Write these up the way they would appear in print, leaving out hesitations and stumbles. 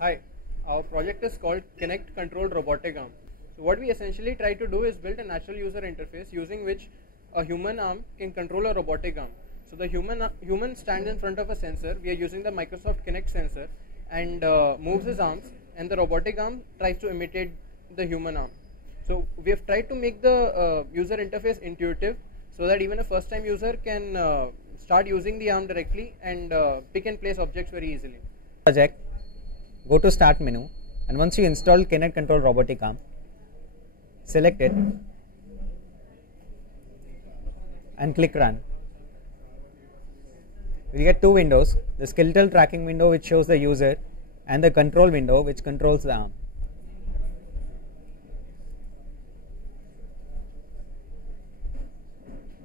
Hi, our project is called Kinect Controlled Robotic Arm. So what we essentially try to do is build a natural user interface using which a human arm can control a robotic arm. So the human stands in front of a sensor. We are using the Microsoft Kinect sensor and moves his arms, and the robotic arm tries to imitate the human arm. So we have tried to make the user interface intuitive so that even a first time user can start using the arm directly and pick and place objects very easily. Project, go to start menu, and once you install Kinect Control Robotic Arm, select it and click run. You get two windows, the skeletal tracking window which shows the user and the control window which controls the arm.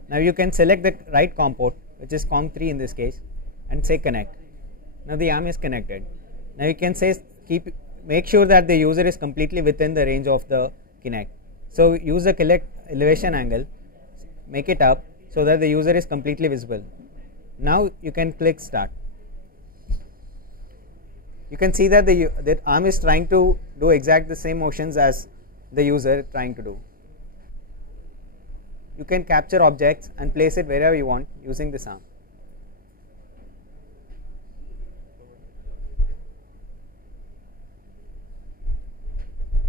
Now you can select the right COM port, which is COM3 in this case, and say connect. Now the arm is connected. Now you can say make sure that the user is completely within the range of the Kinect. So use the select elevation angle, make it up so that the user is completely visible. Now you can click start. You can see that the arm is trying to do exact the same motions as the user trying to do. You can capture objects and place it wherever you want using this arm.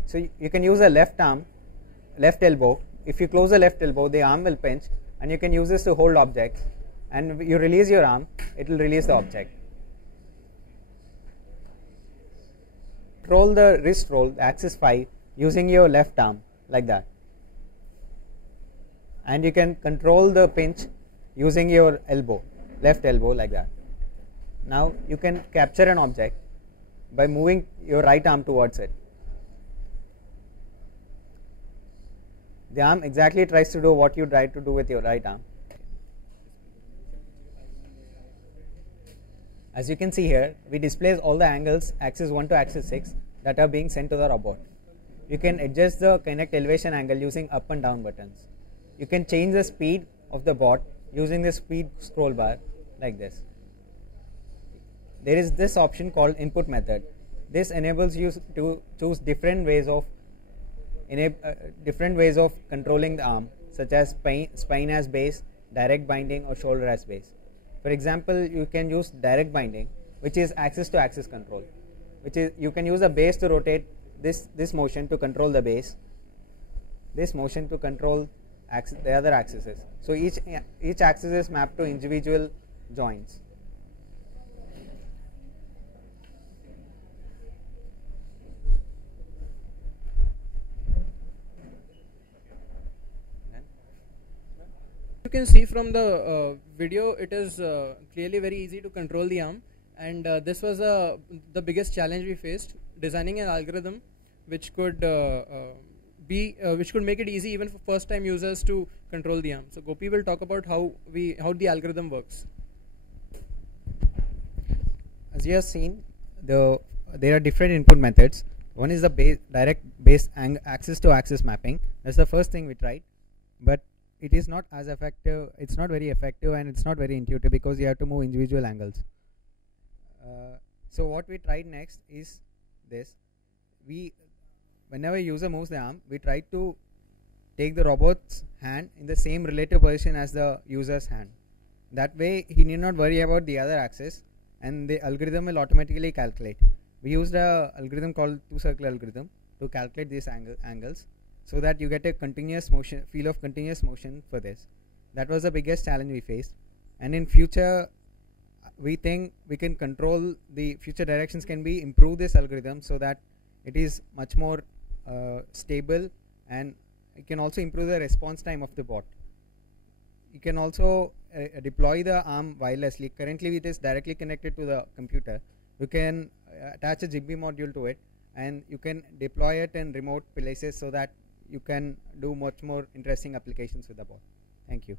So you can use a left arm, left elbow. If you close the left elbow, the arm will pinch, and you can use this to hold objects. And you release your arm, it will release the object. Control the wrist roll, the axis 5, using your left arm like that. And you can control the pinch using your elbow, left elbow like that. Now you can capture an object by moving your right arm towards it. The arm exactly tries to do what you try to do with your right arm. As you can see here, we display all the angles axis 1 to axis 6 that are being sent to the robot. You can adjust the Kinect elevation angle using up and down buttons. You can change the speed of the bot using the speed scroll bar like this. There is this option called input method. This enables you to choose different ways of controlling the arm, such as spine as base, direct binding, or shoulder as base. For example, you can use direct binding, which is axis to axis control, which is you can use a base to rotate this motion to control the base, this motion to control the other axes. So each axis is mapped to individual joints. You can see from the video, it is clearly very easy to control the arm, and this was the biggest challenge we faced, designing an algorithm which could make it easy even for first time users to control the arm. So Gopi will talk about how the algorithm works. As you have seen, there are different input methods. One is the direct base axis to axis mapping. That's the first thing we tried, but it is not as effective. It's not very effective, and it's not very intuitive because you have to move individual angles. So what we tried next is this. Whenever user moves the arm, we try to take the robot's hand in the same relative position as the user's hand. That way he need not worry about the other axis, and the algorithm will automatically calculate. We used an algorithm called two-circle algorithm to calculate these angles, so that you get a continuous motion, feel of continuous motion for this. That was the biggest challenge we faced, and in future we think we can control the future directions can be improve this algorithm so that it is much more stable, and it can also improve the response time of the bot. You can also deploy the arm wirelessly. Currently it is directly connected to the computer. You can attach a Zigbee module to it, and you can deploy it in remote places so that you can do much more interesting applications with the bot. Thank you.